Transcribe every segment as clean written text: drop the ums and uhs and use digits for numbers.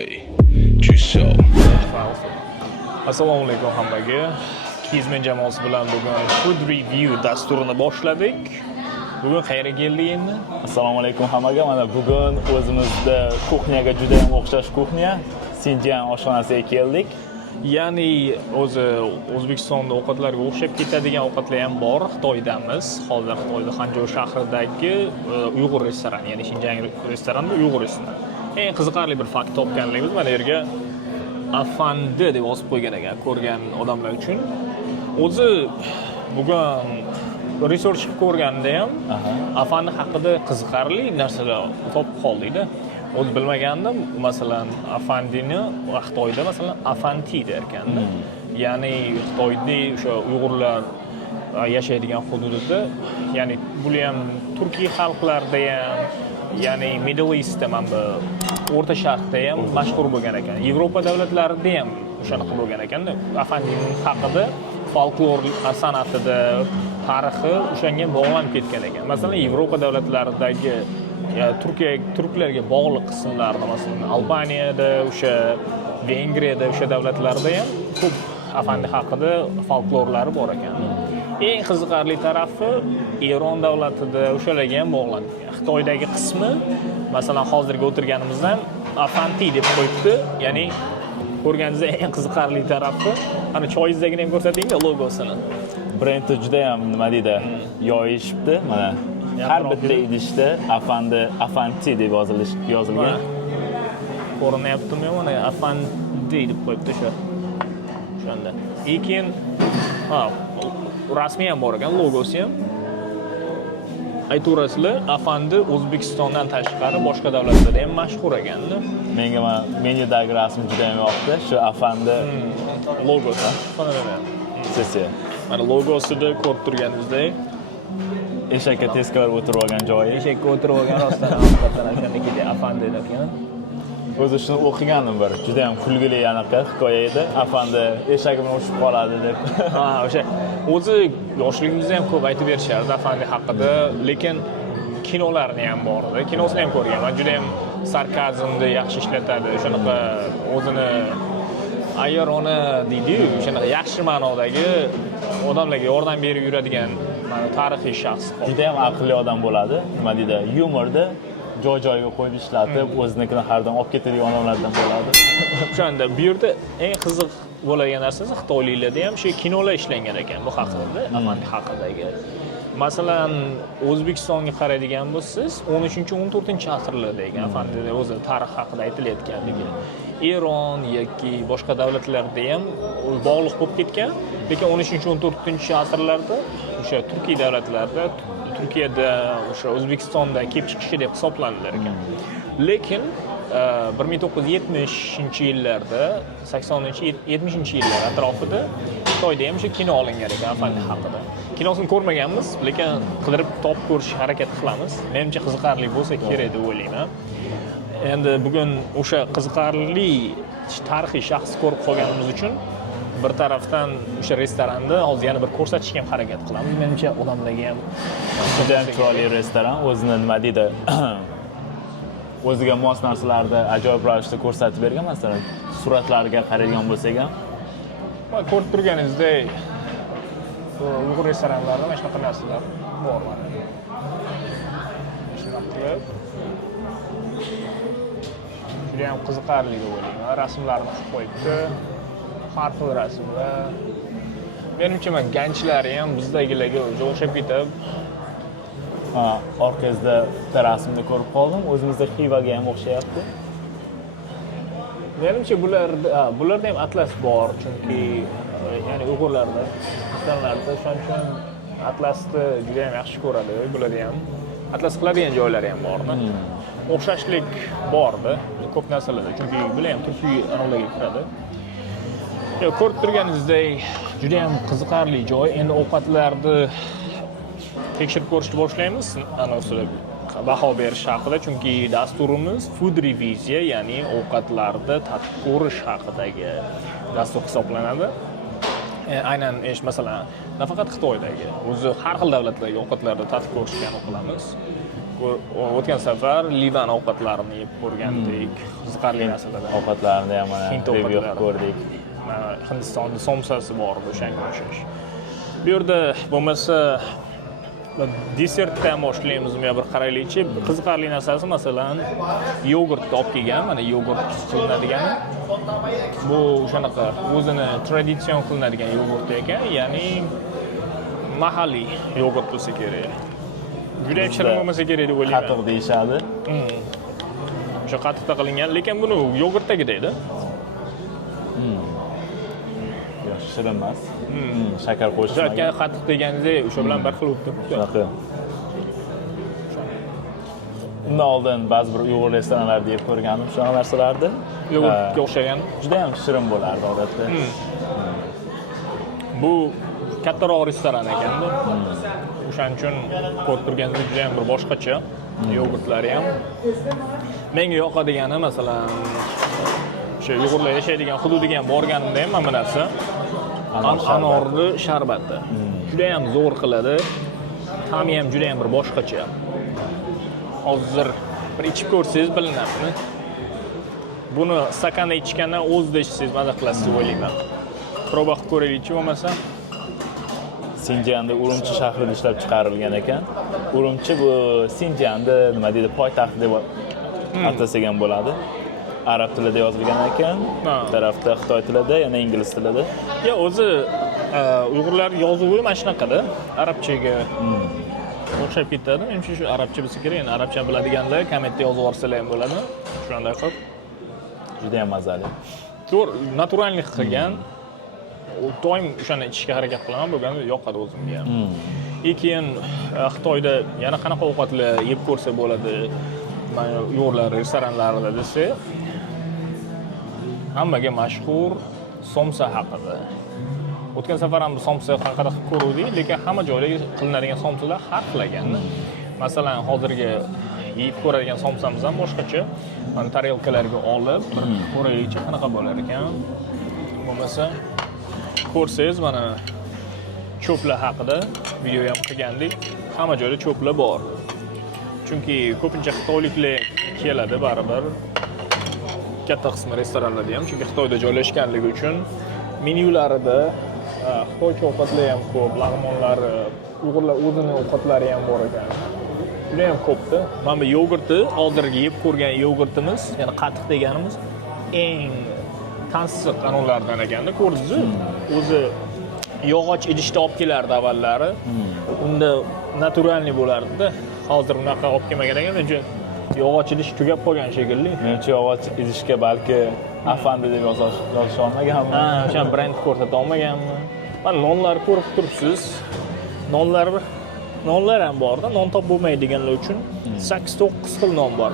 Hey, Juso. Assalomu alaykum hammaga. Kizmen jamoasi bilan bugun food review dasturini boshladik. Bugun qayerga keldik endi? Assalomu alaykum hammaga. Mana bugun o'zimizda kuxnyaga juda ham o'xshash kuxnya, Sinjian oshxonasiga keldik. Ya'ni o'zi O'zbekistonda ovqatlarga o'xshab ketadigan ovqatlar ham bor. Xitoydamiz. Hozir Xitoyda Xanzhou shahridagi Uyg'ur restorani, ya'ni Xinjiang restoranida Uyg'ur restoran. Eng qiziqarli bir fakt topganligimiz mana yerga Afandi deb yozib qo'ygan ekan ko'rgan odamlar uchun. O'zi bugun research qilib ko'rganda ham Afandi haqida qiziqarli narsalar topib qoldik-da. O'zi bilmagandim, masalan, Afandini Xitoyda masalan Afanti derkanda. Ya'ni Xitoyda o'sha Uyg'urlar yashaydigan hududda, ya'ni bu ham Turkiy xalqlarda ham, ya'ni Middle Eastda mana O'rta Sharqda ham mashhur bo'lgan ekan. Yevropa davlatlarida ham o'shanaqa bo'lgan ekanda. Afandining haqida folklor san'atida, tarixi o'shanga bog'lanib ketgan ekan. Masalan, Yevropa davlatlaridagi turklarga bog'liq qismlarda, masalan, Albaniyada, o'sha Vengriyada, o'sha davlatlarda ham ko'p Afandi haqida folklorlari bor ekan. Eng qiziqarli tarafi Eron davlatida o'shalarga ham bog'langan. Xitoydagi qismi, masalan, hozirga o'tirganimizdan Afanti deb qo'yibdi. Ya'ni ko'rganingizda eng qiziqarli tarafi, ana choyingizdagini ham ko'rsating-da logosini. Brendi juda ham nima deydi, yoyishibdi. Mana har bitta idishda Afanti deb yozilgan. Ko'rinyaptimi? Mana Afandi deb qo'yibdi o'shanda. Lekin rasmiy ham bor ekan, logosi ham. Ayturasizlar, Afandi O'zbekistondan tashqari boshqa davlatlarda ham mashhur ekanda. Menga menyudagi rasm juda ham yoqdi. Shu Afandi logosi. Sessiya. Mana logosida ko'rib turganingizdek, eshakka teskari o'tirib olgan joyi. eshakka o'tirib olgan rostdan haqiqatan o'shandagidek Afandi ekan. O'zi shuni o'qigandim bir. Juda ham kulgili anaqa hikoya edi. Afandi eshagi bilan ushib qoladi deb. O'sha o'zi yoshligimizda ham ko'p aytib berishardi Afandi haqida, lekin kinolarni ham bor edi. Kinosini ham ko'rganman. Juda ham sarkazmni yaxshi ishlatadi. O'shanaqa o'zini ayrona deydi-yu, o'shanaqa yaxshi ma'nodagi odamlarga yordam berib yuradigan tarixiy shaxs. Juda ham aqlli odam bo'ladi. Nima deydi? Yumorda joy-joyiga qo'yib ishlatib, o'zinikini hardan olib ketadigan odamlardan bo'ladi. O'shanda bu yerda eng qiziq bo'lgan narsasi xitoyliklarda ham shu kinolar ishlangan ekan bu haqida, Afandi haqidagi. Masalan, O'zbekistonga qaraydigan bo'lsangiz, 13-14-asrlardagi Afandi o'zi tarix haqida aytilayotganligi. Eron yoki boshqa davlatlarda ham bog'liq bo'lib ketgan, lekin 13-14-asrlarda o'sha Turkiy davlatlarda, Turkiyada o'sha O'zbekistonda kelib chiqishi deb hisoblanlar ekan. Lekin 1970-yillarda, 80-70-yillar atrofida Xitoyda ham shu kino olingan ekan Afandi haqida. Kinosini ko'rmaganmiz, lekin qidirib topib ko'rish harakat qilamiz. Menimcha qiziqarli bo'lsa kerak deb o'ylayman. Endi bugun o'sha qiziqarli tarixiy shaxs ko'rib qolganimiz uchun bir tarafdan o'sha restoranda hozir yana bir ko'rsatishga ham harakat qilamiz. Menimcha odamlarga ham juda ham chiroyli restoran, o'zini nima deydi, o'ziga mos narsalarni ajoyib ravishda ko'rsatib bergan. Masalan, suratlarga qaraydigan bo'lsak ham, ko'rib turganingizdek, Uyg'ur restoranlarida mana shunaqa narsalar bor. Shunaqa qilib juda ham qiziqarli deb o'ylayman. Rasmlarni qilib qo'yibdi. Har xil rasmlar. Menimcha ganchilari ham bizdagilarga o'xshab ketib. orqangizda bitta rasmni ko'rib qoldim. O'zimizda Xivaga ham o'xshayapti. Menimcha bularda ham atlas bor, chunki ya'ni Uyg'urlarda, xristianlarda shuning uchun atlasni juda ham yaxshi ko'radi. Bularda ham atlas qiladigan joylari ham borda. O'xshashlik borda, ko'p narsalarda, chunki bular ham turkiy an'analarga kiradi. Ko'rib turganingizdek, juda ham qiziqarli joy. Endi ovqatlarni tekshirib ko'rishni boshlaymiz. Ana o'sha baho berish haqida, chunki dasturimiz food review, ya'ni ovqatlarni tadqiq ko'rish haqidagi dastur hisoblanadi. Aynan masalan, nafaqat Xitoydagi, o'zi har xil davlatlardagi ovqatlarni tadqiq ko'rishga qilamiz. o'tgan safar Livan ovqatlarini yeb ko'rgandik. Qiziqarli narsalar. Ovqatlarni ham mana Hind review ovqatlari. ko'rdik. Hindistonda somsasi bor, o'shanga o'xshash. Bu yerda bo'lmasa desertdan boshlaymizmi yo bir qaraylikchi. Qiziqarli narsasi masalan yogurtni olib kelgan, mana yogurt qilinadigan. Bu o'shanaqa o'zini traditsion qilinadigan yogurt ekan, ya'ni mahalliy yogurt bo'lsa kerak. Juda ham shirin bo'lmasa kerak deb o'ylayman. Qatiq deyishadi. O'sha qatiqda qilingan, lekin buni yogurtdagidaydi. Yo'q, shirin emas. Shakar O'sha qo'shilmagan. aytgan qatiq deganingizdek, o'sha bilan bir xil bo'lib turibdi. Shunaqa. Undan oldin ba'zi bir Uyg'ur restoranlarida yeb ko'rgandim shunaqa narsalarni. Yogurtga o'xshagan. Juda ham shirin bo'lardi odatda. Bu kattaroq restoran ekanda. O'shaning uchun ko'rib turganingizdek juda ham bir boshqacha yogurtlari ham. Menga yoqadigani masalan o'sha Uyg'urlar yashaydigan hududiga ham borganimda ham mana bu narsa anorni sharbati. Juda ham zo'r qiladi. Ta'mi ham juda ham bir boshqacha. Hozir bir ichib ko'rsangiz bilinadi. Buni stakanda ichgandan o'zida ichsangiz maza qilasiz deb o'ylayman. Proba qilib ko'raylikchi bo'lmasa. Sinjanda Urumchi shahrida ishlab chiqarilgan ekan. Urumchi bu Sinjanda nima deydi, poytaxt deb atasagan bo'ladi. Arab tilida yozilgan ekan, bir tarafda Xitoy tilida, yana ingliz tilida. Ya o'zi Uyg'urlar yozuvi mana shunaqada, arabchaga o'xshab ketadi. Menimcha shu arabcha bo'lsa kerak, endi arabcha biladiganlar kommentda yozib yuborsalar ham bo'ladi. Shunday qilib. Juda ham mazali. To'g'ri, naturallik qilgan. Doim o'shani ichishga harakat qilaman, bo'lganda yoqadi o'zimga ham. Keyin Xitoyda yana qanaqa ovqatlar yeb ko'rsa bo'ladi? Mana Uyg'urlar restoranlarida desa, hammaga mashhur somsa haqida. O'tgan safar ham somsa haqida qilib ko'rdik, lekin hamma joyda qilinadigan somsalar har xil ekan. Masalan, hozirgi yeb ko'radigan somsamiz ham boshqacha. Mana tarelkalarga olib, bir ko'raylikchi qanaqa bo'lar ekan. Bo'lmasa ko'rsangiz mana cho'plar haqida video ham qilgandik. Hamma joyda cho'plar bor. Chunki ko'pincha xitoyliklar keladi baribir. Katta qismi restoranlarda ham, chunki Xitoyda joylashganligi uchun menyularida xitoycha ovqatlar ham ko'p, lag'monlari, Uyg'urlar o'zining ovqatlari ham bor ekan. Juda ham ko'pda. Mana bu yogurtni, hozirgi yeb ko'rgan yogurtimiz, ya'ni qatiq deganimiz eng tansiq anonlardan ekanda, ko'rdingiz-ku? O'zi yog'och idishda olib kelardi avvallari. Unda naturalniy bo'lardi-da. Hozir unaqa olib kelmagan ekan, menimcha yog'och idish tugab qolgan shekilli. Menimcha yog'och idishga balki Afandi deb yozish olmaganmi? Ha, o'sha brend ko'rsata olmaganmi? Mana nonlar ko'rib turibsiz. Nonlar ham bor-da, non top bo'lmaydiganlar uchun 8-9 xil non bor.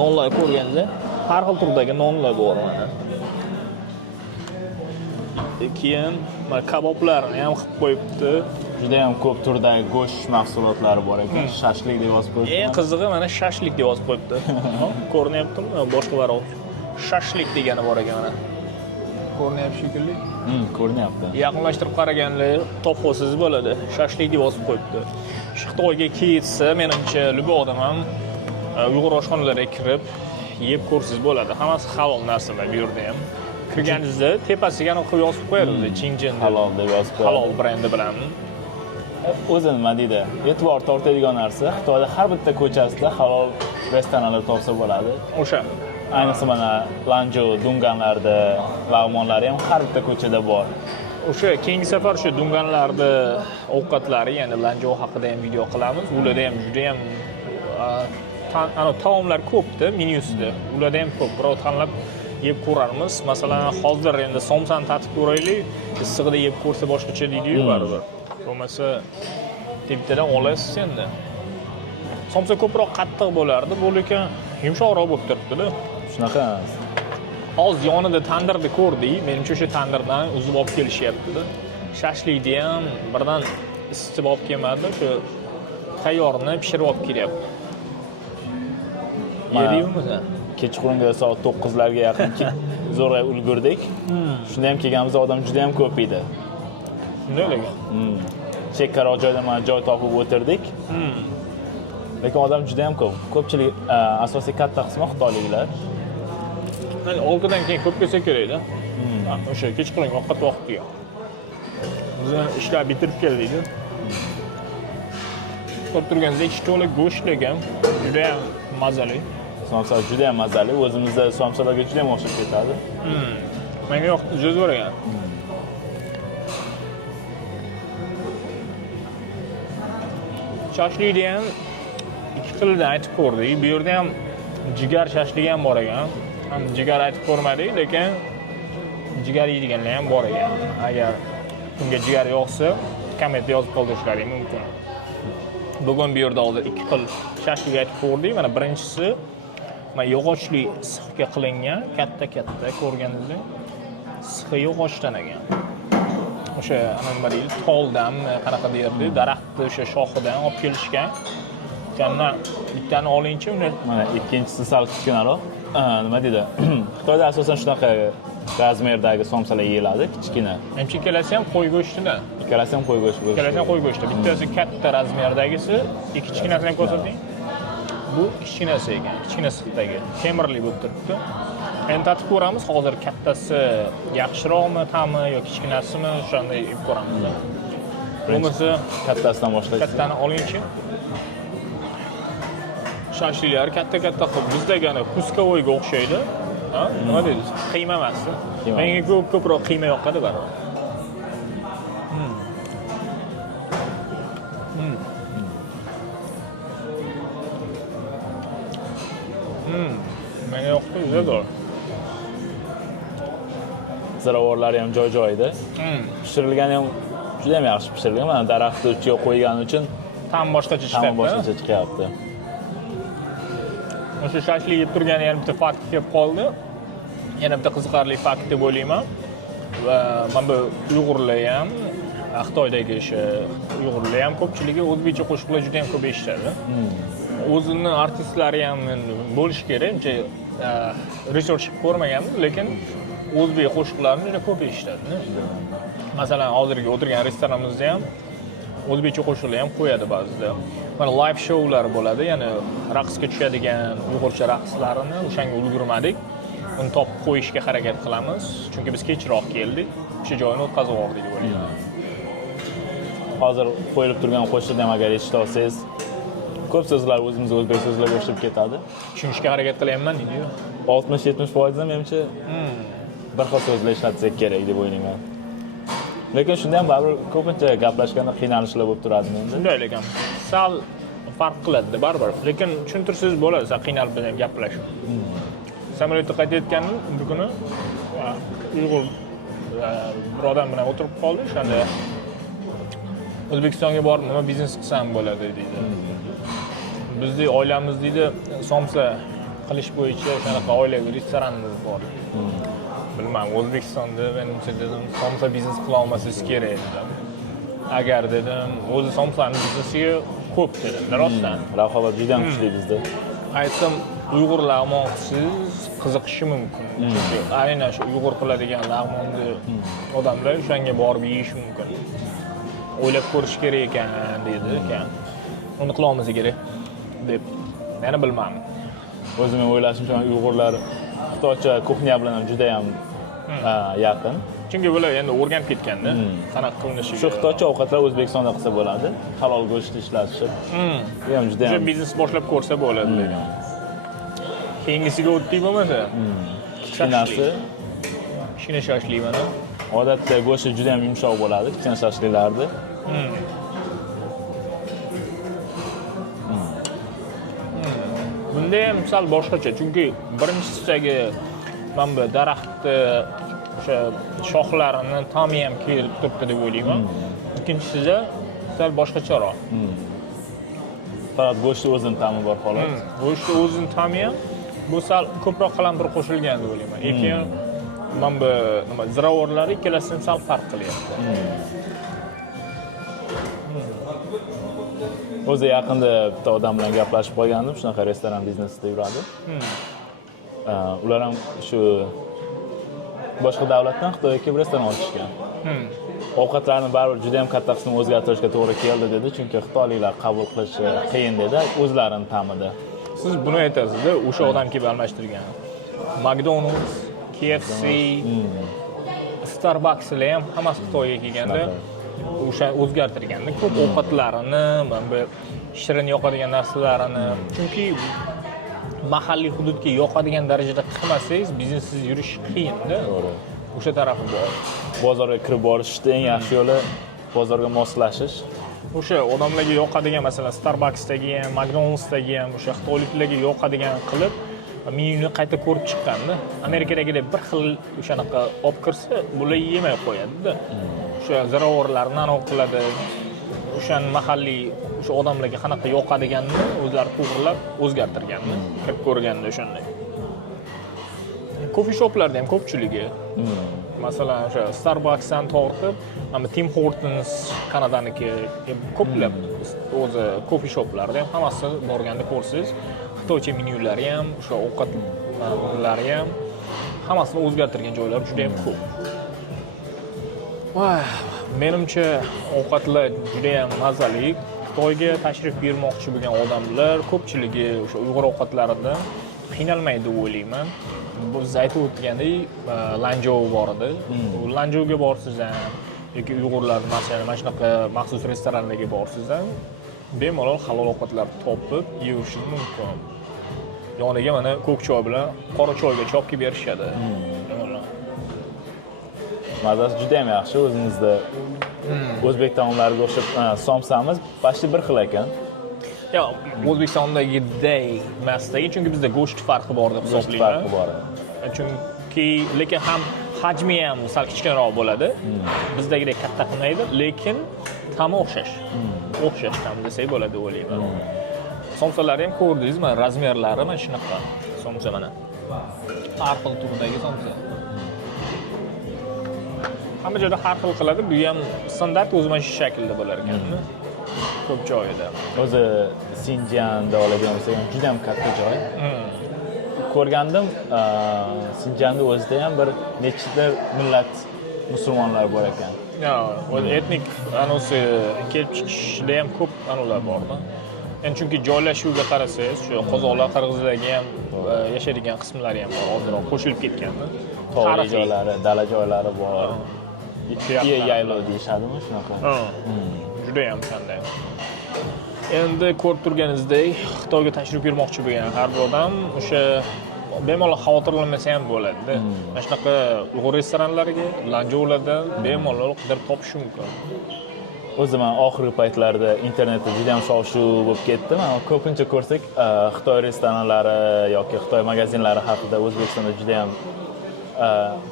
Nonlar ko'rganda har xil turdagi nonlar bor mana. Keyin mana kaboblarni ham qilib qo'yibdi. Juda ham ko'p turdagi go'sht mahsulotlari bor ekan. Shashlik deb yozib qo'yibdi. Eng qizig'i mana shashlik deb yozib qo'yibdi. Ko'rinyaptimi? Boshqa varaq. Shashlik degani bor ekan mana. Ko'rinyapti shekilli. Ko'rinyapti. Yaqinlashtirib qaraganlar topib olsangiz bo'ladi. Shashlik deb yozib qo'yibdi. Xitoyga ketsa, menimcha любой odam ham Uyg'ur oshxonalariga kirib yeb ko'rsangiz bo'ladi. Hammasi halol narsalar bu yerda ham. Kirganingizda tepasiga ham qo'yib yozib qo'yadi, Chinjin halol deb yozib qo'yadi. Halol brendi bilan. O'zi nima deydi? E'tibor tortadigan narsa, Xitoyda har bitta ko'chasida halol restoranlar topsa bo'ladi. O'sha Ayniqsa mana Lanzhou, Dunganlarda, lag'monlari ham har bitta ko'chada bor. O'sha keyingi safar shu Dunganlarda ovqatlari, ya'ni Lanzhou haqida ham video qilamiz. Ularda ham juda ham taomlar ko'pda menyusida. Ularda ham ko'p, birov tanlab yeb ko'rarmiz. Masalan, hozir endi somsani tatib ko'raylik. Issig'ida yeb ko'rsa boshqacha deydi-yu baribir. Bo'lmasa teptadan olasiz endi. Somsa ko'proq qattiq bo'lardi, bu lekin yumshoqroq bo'lib turibdi-da. Shunaqa. Hozir yonida tandirni ko'rdik. Menimcha o'sha tandirdan uzib olib kelishyapti-da. Shashlikni ham birdan isitib olib kelmadi, o'sha tayyorni pishirib olib kelyapti. Yedingmi sen? Kechqurunga soat 9larga yaqin zo'rg'a ulgurdik. Shunda ham kelganimizda odam juda ham ko'p edi. Shunday ekan. Chekkaroq joyda mana joy topib o'tirdik. Lekin odam juda ham ko'p. Ko'pchilik asosiy katta qismi xitoyliklar. Oltidan keyin ko'p kelsa kerakda. O'sha kechqurungi ovqat vaqtiga. Biz ishlar bitirib keldik-da. Ko'p turganda ichki to'liq go'shtlagan, juda ham mazali. Somsalar juda ham mazali. O'zimizda somsalarga juda ham o'xshab ketadi. Menga yoqdi, jo'z o'ragan. Shashlikni ham ikki xilda aytib ko'rdik. Bu yerda ham jigar shashligi ham bor ekan. Jigar aytib ko'rmadik, lekin jigar yeydiganlar ham bor ekan. Agar unga jigar yoqsa, kommentda yozib qoldirishlaring mumkin. Bugun bu yerda hozir ikki xil shashlik aytib ko'rdik. Mana birinchisi yog'ochli sixga qilingan, katta ko'rganingizdek sixi yog'ochdan ekan. O'sha nima deydi, toldan qanaqa deydi, daraxtni o'sha shoxidan olib kelishgan. O'shandan bittani olingchi, uni mana ikkinchisi sal kichkinaroq. Nima deydi? Xitoyda asosan shunaqa razmerdagi somsalar yeyiladi, kichkina. Menimcha ikkalasi ham qo'y go'shtidan. Ikkalasi ham qo'y go'shti. Ikkalasi ham qo'y go'shti. Bittasi katta razmerdagisi, kichkinasini ham ko'rsating. Bu kichkinasi ekan, kichkina sixdagi. Temirli bo'lib turibdi. Endi tatib ko'ramiz, hozir kattasi yaxshiroqmi, ta'mi yoki kichkinasimi, o'shanday yeb ko'ramiz. Bo'lmasa kattasidan boshlaymiz. Kattani olingchi. Shashliklar katta-katta qilib bizdagina kuskovoyga o'xshaydi. Ha? Nima deysiz? Qiyma emas. Menga ko'proq qiyma yoqadi baribir. Menga yoqdi, juda Ziravorlari ham joy-joyida. Pishirilgani ham juda ham yaxshi pishirilgan. Mana daraxtni uchiga qo'ygani uchun ta'm boshqacha chiqyapti. Ta'm boshqacha chiqyapti. O'sha shashlik yeb turgani yana bitta fakt kelib qoldi. Yana bitta qiziqarli fakt deb o'ylayman. Va mana bu Uyg'urlar ham, Xitoydagi o'sha Uyg'urlar ham ko'pchiligi o'zbekcha qo'shiqlar juda ham ko'p eshitadi. O'zini artistlari ham bo'lish kerak. Uncha research qilib ko'rmaganman, lekin o'zbek qo'shiqlarini juda ko'p eshitadi. Masalan, hozirgi o'tirgan restoranimizda ham o'zbekcha qo'shiqlar ham qo'yadi ba'zida. Mana live shoular bo'ladi, ya'ni raqsga tushadigan uyg'urcha raqslarini o'shanga ulgurmadik. Uni topib qo'yishga harakat qilamiz, chunki biz kechroq keldik. O'sha joyini o'tkazib yubordik deb o'ylayman. Hozir qo'yilib turgan qo'shiqni ham agar eshita olsangiz, ko'p so'zlar o'zimizga o'zbek so'zlarga o'xshab ketadi. Tushunishga harakat qilyapman deydi-yu. 60-70% menimcha bir xil so'zlar ishlatsak kerak deb o'ylayman. Lekin shunda ham baribir ko'pincha gaplashganda qiynalishlar bo'lib turadi menda. Shunday ekan. Sal farq qiladi baribir. Lekin tushuntirsangiz bo'ladi, sal qiynalib bilan gaplashib. Samolyotda qaytayotganim bir kuni Uyg'ur bir odam bilan o'tirib qoldi. O'shanda O'zbekistonga borib nima biznes qilsam bo'ladi deydi. Bizning oilamiz deydi, somsa qilish bo'yicha shunaqa oilaviy restoranimiz bor. Bilmadim, O'zbekistonda menimcha dedim, somsa biznes qila olmasangiz kerak dedim. Agar dedim, o'zi somsaning biznesiga ko'p dedim, rostdan. Raqobat juda ham kuchli bizda. Aytdim, Uyg'urlar lag'monsiz qiziqishi mumkin. Chunki aynan shu Uyg'ur qiladigan lag'monni odamlar o'shanga borib yeyish mumkin. O'ylab ko'rish kerak ekan dedi ekan. Uni qilamiz kerak deb. Meni bilmadim. O'zim o'ylashimcha Uyg'urlar xitoycha kuxnya bilan ham juda ham yaqin. Chunki bular endi o'rganib ketganda qanaqa qilinishi. Shu xitoycha ovqatlar O'zbekistonda qilsa bo'ladi. Halol go'sht ishlatishib. Bu ham juda ham biznes boshlab ko'rsa bo'ladi degan. Keyingisiga o'tdik bo'lmasa? Kichkinasi kichkina shashlik mana. Odatda go'shti juda ham yumshoq bo'ladi, kichkina shashliklarda. Bunda ham sal boshqacha, chunki birinchisidagi mana bu daraxtni o'sha shoxlarini ta'mi ham kelib turibdi deb o'ylayman. Ikkinchisida sal boshqacharoq. Faqat go'shtni o'zining ta'mi bor xolos. Go'shtni o'zining ta'mi ham bu sal ko'proq qalampir qo'shilgan deb o'ylayman. Lekin mana bu nima ziravorlari ikkalasidan sal farq qilyapti. O'zi yaqinda bitta odam bilan gaplashib qolgandim, shunaqa restoran biznesida yuradi. Ular ham shu boshqa davlatdan Xitoyga kelib restoran ochishgan. Ovqatlarni baribir juda ham katta qismini o'zgartirishga to'g'ri keldi dedi, chunki xitoyliklar qabul qilishi qiyin dedi, o'zlarini ta'mida. Siz buni aytasiz-da, o'sha odam kelib almashtirgan. McDonald's, KFC, Starbucks'lar ham hammasi Xitoyga kelganda o'sha o'zgartirganda ko'p ovqatlarini, mana bu shirin yoqadigan narsalarini, chunki mahalliy hududga yoqadigan darajada qilmasangiz, biznesingiz yurishi qiyin-da. To'g'ri. O'sha tarafi bor. Bozorga kirib borishning eng yaxshi yo'li bozorga moslashish. O'sha odamlarga yoqadigan, masalan, Starbucks'dagi ham, McDonald'sdagi ham o'sha xitoyliklarga yoqadigan qilib menyuni qayta ko'rib chiqqanda, Amerikadagidek bir xil o'shanaqa olib kirsa, bular yemay qo'yadi-da. O'sha ziravorlarni aniq qiladi. O'shan mahalliy o'sha odamlarga qanaqa yoqadiganini o'zlari to'g'rilab o'zgartirganni kirib ko'rganda o'shanday. Coffee shoplarda ham ko'pchiligi masalan o'sha Starbucksdan tortib, mana Tim Hortons Kanadaniki ko'plab o'zi coffee shoplarda ham hammasi borganda ko'rsangiz, xitoycha menyulari ham, o'sha ovqatlari ham hammasini o'zgartirgan joylari juda ham ko'p. Menimcha ovqatlar juda ham mazali. Xitoyga tashrif buyurmoqchi bo'lgan odamlar ko'pchiligi o'sha Uyg'ur ovqatlaridan qiynalmaydi deb o'ylayman. Biz aytib o'tgandek, Lanjou bor edi. Lanjouga borsiz ham yoki Uyg'urlar masalan mana shunaqa maxsus restoranlarga borsiz ham bemalol halol ovqatlar topib yeyish mumkin. Yoniga mana ko'k choy bilan qora choyga chopib berishadi. Mazasi juda ham yaxshi, o'zimizda o'zbek taomlariga o'xshab somsamiz почти bir xil ekan. Ya, O'zbekistondagidek emasdagi, chunki bizda go'sht farqi bor deb hisoblayman. Farqi bor. Chunki lekin ham hajmi ham sal kichkinaroq bo'ladi. Bizdagidek katta qilmaydi, lekin ta'mi o'xshash. O'xshash ham desak bo'ladi deb o'ylayman. Somsalari ham ko'rdingizmi? Razmerlari mana shunaqa. Somsa mana. Har xil turdagi somsa. Hamma joyda har xil qiladi. Bu ham standart o'zi mana shu shaklda bo'lar ekan. Ko'p joyida. O'zi Sinjanda oladigan bo'lsak ham juda ham katta joy. Ko'rgandim, Sinjanda o'zida ham bir nechta millat musulmonlar bor ekan. Ya, o'zi etnik anosi kelib chiqishda ham ko'p anolar bor-da. Endi chunki joylashuvga qarasangiz, shu qozoqlar, qirg'izlarga ham yashaydigan qismlari ham bor, ozroq qo'shilib ketganda. Tog'li joylari, dala joylari bor. Yaylov deyishadimi shunaqa? Juda ham qanday. Endi ko'rib turganingizdek, Xitoyga tashrif buyurmoqchi bo'lgan har bir odam o'sha bemalol xavotirlanmasa ham bo'ladi-da. Mana shunaqa Uyg'ur restoranlariga, lanjoulardan bemalol qidirib topish mumkin. O'zi men oxirgi paytlarda internetda juda ham shov-shuv bo'lib ketdi. Mana ko'pincha ko'rsak, Xitoy restoranlari yoki Xitoy magazinlari haqida O'zbekistonda juda ham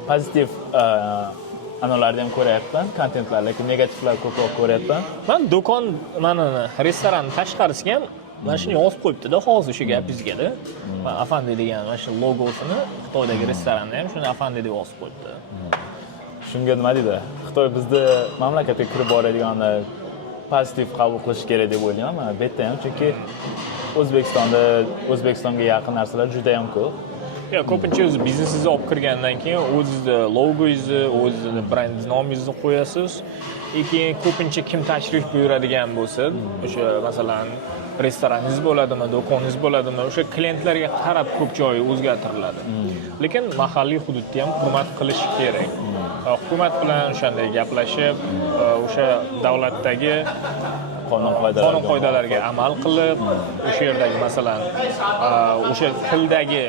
pozitiv analarni ham ko'ryapman, kontentlar, lekin negativlar ko'proq ko'ryapman. Men do'kon, mana restoran tashqarisiga ham mana shuni yozib qo'yibdi-da, hozir o'sha gapingizga-da. Afandi degan mana shu logosini Xitoydagi restoranda ham shuni Afandi deb yozib qo'yibdi. Shunga nima deydi? Xitoy bizni mamlakatga kirib boradiganlar pozitiv qabul qilish kerak deb o'ylayman. Mana bu yerda ham, chunki O'zbekistonga yaqin narsalar juda ham ko'p. Ya, ko'pincha o'z biznesingizni olib kirgandan keyin o'zingizni logoingizni, o'zingizni brend nomingizni qo'yasiz. Lekin ko'pincha kim tashrif buyuradigan bo'lsa, o'sha masalan restoraningiz bo'ladimi, do'koningiz bo'ladimi, o'sha klientlarga qarab ko'p joyi o'zgartiriladi. Lekin mahalliy hududni ham hurmat qilish kerak. Hukumat bilan o'shanday gaplashib, o'sha davlatdagi qonun qoidalariga amal qilib, o'sha yerdagi masalan o'sha tildagi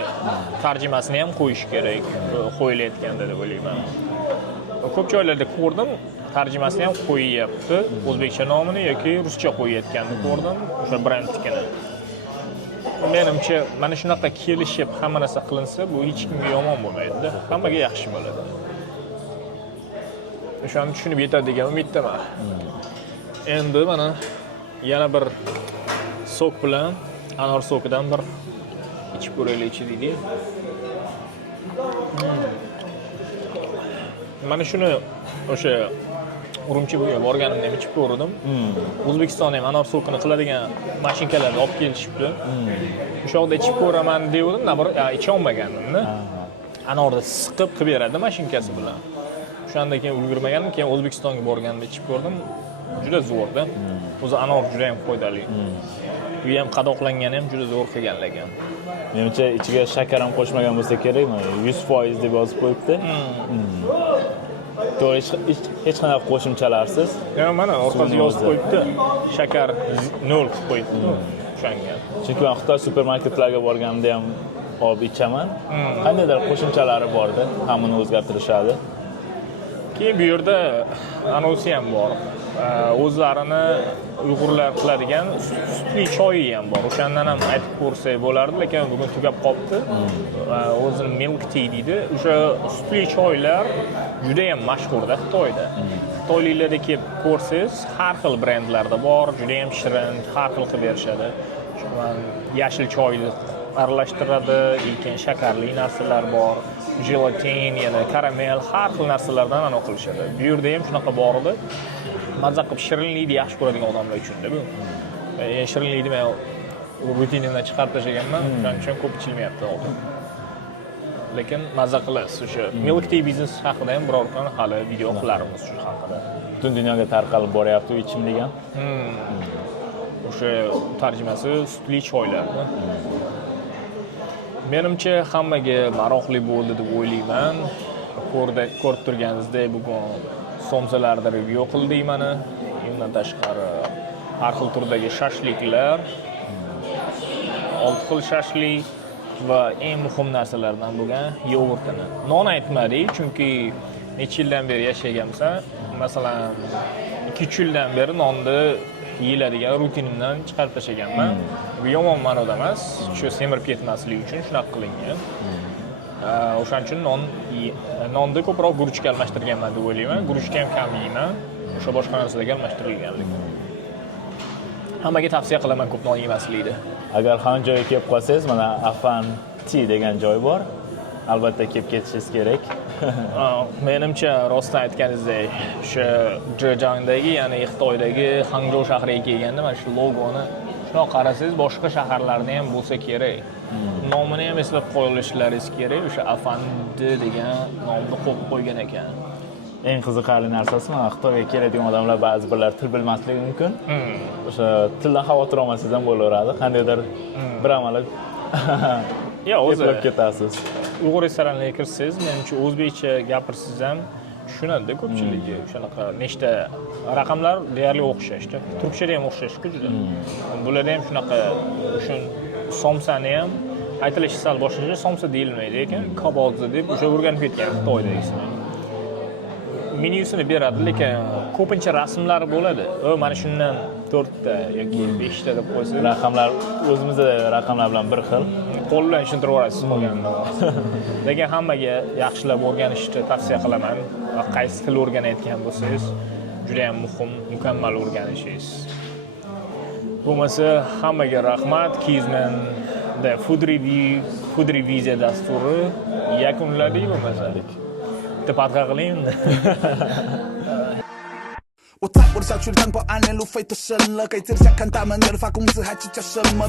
tarjimasini ham qo'yish kerak, qo'yilayotganda deb o'ylayman. Ko'p joylarda ko'rdim, tarjimasini ham qo'yibdi, o'zbekcha nomini yoki ruscha qo'yayotganini ko'rdim, o'sha brendnikini. Menimcha mana shunaqa kelishib hamma narsa qilinsa, bu hech kimga yomon bo'lmaydi-da, hammaga yaxshi bo'ladi. O'shani tushunib yetadi degan umiddaman. Endi mana yana bir sok bilan, anor sokidan bir ichib ko'raylikchi deydi. Mana shuni o'sha Urumchiga borganimda ham ichib ko'rdim. O'zbekistonda ham anor sokini qiladigan mashinkalarni olib kelishibdi. O'sha yerda ichib ko'raman degandim, bir icha olmagandim-da. anorni siqib qilib beradi mashinkasi bilan. O'shandan keyin ulgurmaganim, keyin O'zbekistonga borganimda ichib ko'rdim. Juda zo'rda. O'zi anor juda ham foydali. Bu ham qadoqlangani ham juda zo'r qilgan ekan. Menimcha ichiga shakar ham qo'shmagan bo'lsa kerakmi? 100% deb yozib qo'yibdi. To'g'ri, hech qanaqa qo'shimchalarsiz. Yo'q, mana orqasiga yozib qo'yibdi. Shakar 0 qilib qo'yibdi. O'shanga. Chunki men Xitoy supermarketlarga borganimda ham olib ichaman. Qandaydir qo'shimchalari bor-da, hammani o'zgartirishadi. Keyin bu yerda anonsi ham bor. O'zlarini Uyg'urlar qiladigan sutli choyi ham bor. O'shandan ham aytib ko'rsak bo'lardi, lekin bugun tugab qolibdi. O'zini milk tea deydi. O'sha sutli choylar juda ham mashhurda Xitoyda. Xitoyliklarda kelib ko'rsangiz, har xil brendlarda bor, juda ham shirin, har xil qilib berishadi. Yashil choyni aralashtiradi, keyin shakarli narsalar bor, jelatin, yana karamel, har xil narsalardan anaqa qilishadi. Bu yerda ham shunaqa bor edi. Mazza qilib shirinlikni yaxshi ko'radigan odamlar uchun-da bu. Shirinlikni men rutinimdan chiqarib tashlaganman, shuning uchun ko'p ichilmayapti hozir. Lekin mazza qilasiz. O'sha milk tea biznes haqida ham biror kun hali video qilarmiz shu haqida. Butun dunyoga tarqalib boryapti u ichimlik ham. O'sha tarjimasi sutli choylar. Menimcha hammaga maroqli bo'ldi deb o'ylayman. Ko'rib turganingizdek, bugun somsalarda review qildik mana. Undan tashqari har xil turdagi shashliklar, 6 xil shashlik va eng muhim narsalardan bo'lgan yogurtini. Non aytmadik, chunki necha yildan beri yashaganman. Masalan, 2-3 yildan beri nonni yeyiladigan rutinimdan chiqarib tashlaganman. Bu yomon ma'noda emas, shu semirib ketmasligi uchun shunaqa qilingan. O'shaning uchun nonni ko'proq guruchga almashtirganman deb o'ylayman. Guruchga ham kam yeyman. O'sha boshqa narsalarga almashtirilganlik. Hammaga tavsiya qilaman ko'p non yemaslikni. Agar hamma joyga kelib qolsangiz, mana Afan Tea degan joy bor. Albatta kelib ketishingiz kerak. Menimcha rostdan aytganingizdek, o'sha Zhejiangdagi, ya'ni Xitoydagi Hangzhou shahriga kelganda mana shu logoni shunaqa qarasangiz, boshqa shaharlarda ham bo'lsa kerak. Nomini ham eslab qo'yilishlaringiz kerak. O'sha Afandi degan nomni qo'yib qo'ygan ekan. Eng qiziqarli narsasi, mana Xitoyga keladigan odamlar ba'zi birlar til bilmasligi mumkin. O'sha tildan xavotir olmasangiz ham bo'laveradi. Qandaydir bir amalib o'zi ketasiz. Uyg'ur restoranlarga kirsangiz, menimcha o'zbekcha gapirsangiz ham tushunadi ko'pchiligi. Shunaqa nechta raqamlar deyarli o'xshashda. Turkchada ham o'xshashku juda. Bularda ham shunaqa uchun somsani ham aytilishi sal boshqacha, somsa deyilmaydi ekan, kabodzi deb o'sha o'rganib ketgan Xitoydagisini. Menyusini beradi, lekin ko'pincha rasmlari bo'ladi. Mana shundan 4 ta yoki 5 ta deb qo'ysangiz, raqamlar o'zimizda raqamlar bilan bir xil. Qo'l bilan tushuntirib yuborasiz qolganini. Lekin hammaga yaxshilab o'rganishni tavsiya qilaman. Qaysi til o'rganayotgan bo'lsangiz, juda ham muhim, mukammal o'rganishingiz. Bo'lmasa, hammaga rahmat. Kizman the food review dasturi yakunladik bo'lmasa. Patga qiling. 我在我的小区里看过暗恋路飞的神了，给自己家看大门，给了发工资还计较什么？